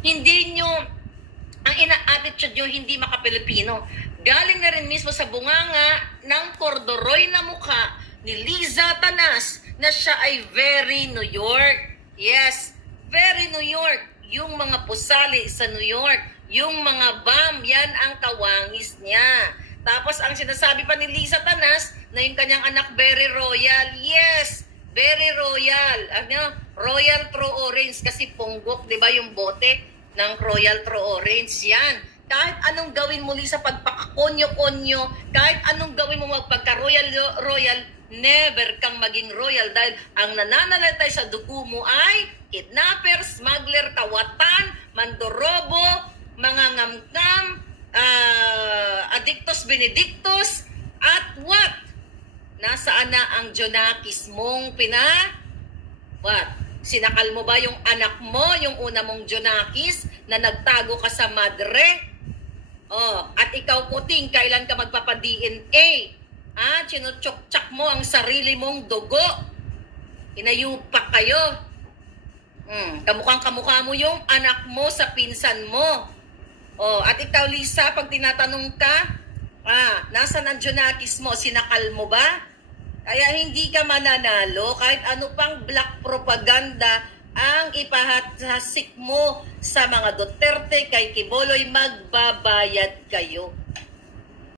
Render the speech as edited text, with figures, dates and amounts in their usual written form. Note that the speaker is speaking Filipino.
Hindi nyo, ang ina-attitude nyo hindi maka-Pilipino. Galing na rin mismo sa bunganga ng kordoroy na mukha ni Liza Tanas na siya ay very New York. Yes, very New York. Yung mga pusali sa New York, yung mga bam, yan ang kawangis niya. Tapos ang sinasabi pa ni Liza Tanas na yung kanyang anak very royal. Yes, very royal. Ano? Royal True Orange kasi punggok, di ba yung bote ng Royal True Orange. Yan. Kahit anong gawin muli sa pagpakakonyo-konyo, kahit anong gawin mo magpagka-royal, never kang maging royal dahil ang nananalatay sa dugo mo ay kidnapper, smuggler, kawatan, mandorobo, mga ngamkam, adictos benedictos, at what? Nasaan na ang Jonakis mong what? Sinakal mo ba yung anak mo, yung una mong Jonakis na nagtago ka sa madre? Oh, at ikaw puting, kailan ka magpapa-DNA? Chinutsok-tsak mo ang sarili mong dugo. Inayupak kayo. Kamukhang kamukha mo yung anak mo sa pinsan mo. Oh, at ikaw Lisa, pag tinatanong ka, nasaan ang Jonakis mo? Sinakal mo ba? Kaya hindi ka mananalo kahit ano pang black propaganda ang ipahatasik mo sa mga Duterte, kay Kiboloy, magbabayad kayo.